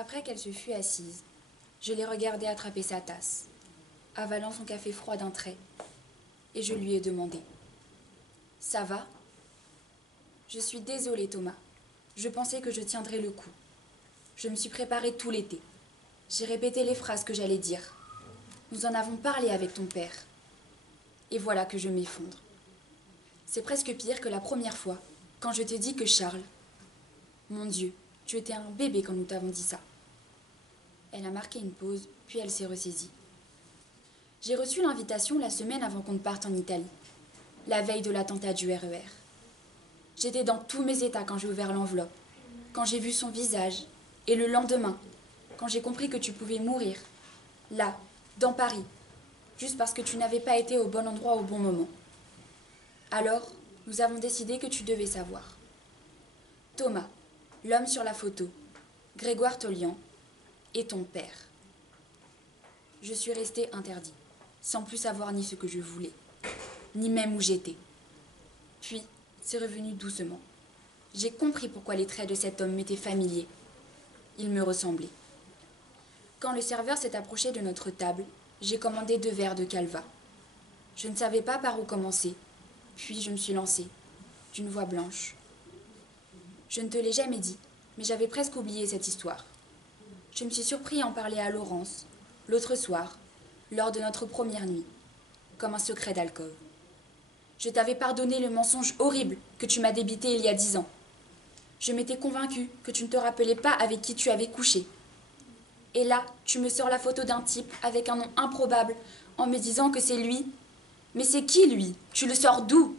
Après qu'elle se fut assise, je l'ai regardée attraper sa tasse, avalant son café froid d'un trait, et je lui ai demandé « Ça va ?» « Je suis désolée, Thomas. Je pensais que je tiendrais le coup. Je me suis préparée tout l'été. J'ai répété les phrases que j'allais dire. Nous en avons parlé avec ton père. Et voilà que je m'effondre. C'est presque pire que la première fois, quand je t'ai dit que Charles... Mon Dieu, tu étais un bébé quand nous t'avons dit ça. » Elle a marqué une pause, puis elle s'est ressaisie. « J'ai reçu l'invitation la semaine avant qu'on ne parte en Italie, la veille de l'attentat du RER. J'étais dans tous mes états quand j'ai ouvert l'enveloppe, quand j'ai vu son visage, et le lendemain, quand j'ai compris que tu pouvais mourir, là, dans Paris, juste parce que tu n'avais pas été au bon endroit au bon moment. Alors, nous avons décidé que tu devais savoir. Thomas, l'homme sur la photo, Grégoire Tollian, est ton père. » Je suis restée interdit, sans plus savoir ni ce que je voulais, ni même où j'étais. Puis, c'est revenu doucement. J'ai compris pourquoi les traits de cet homme m'étaient familiers. Il me ressemblait. Quand le serveur s'est approché de notre table, j'ai commandé 2 verres de Calva. Je ne savais pas par où commencer, puis je me suis lancée, d'une voix blanche. Je ne te l'ai jamais dit, mais j'avais presque oublié cette histoire. Je me suis surpris à en parler à Laurence, l'autre soir, lors de notre première nuit, comme un secret d'alcôve. Je t'avais pardonné le mensonge horrible que tu m'as débité il y a 10 ans. Je m'étais convaincue que tu ne te rappelais pas avec qui tu avais couché. Et là, tu me sors la photo d'un type avec un nom improbable en me disant que c'est lui. Mais c'est qui, lui? Tu le sors d'où?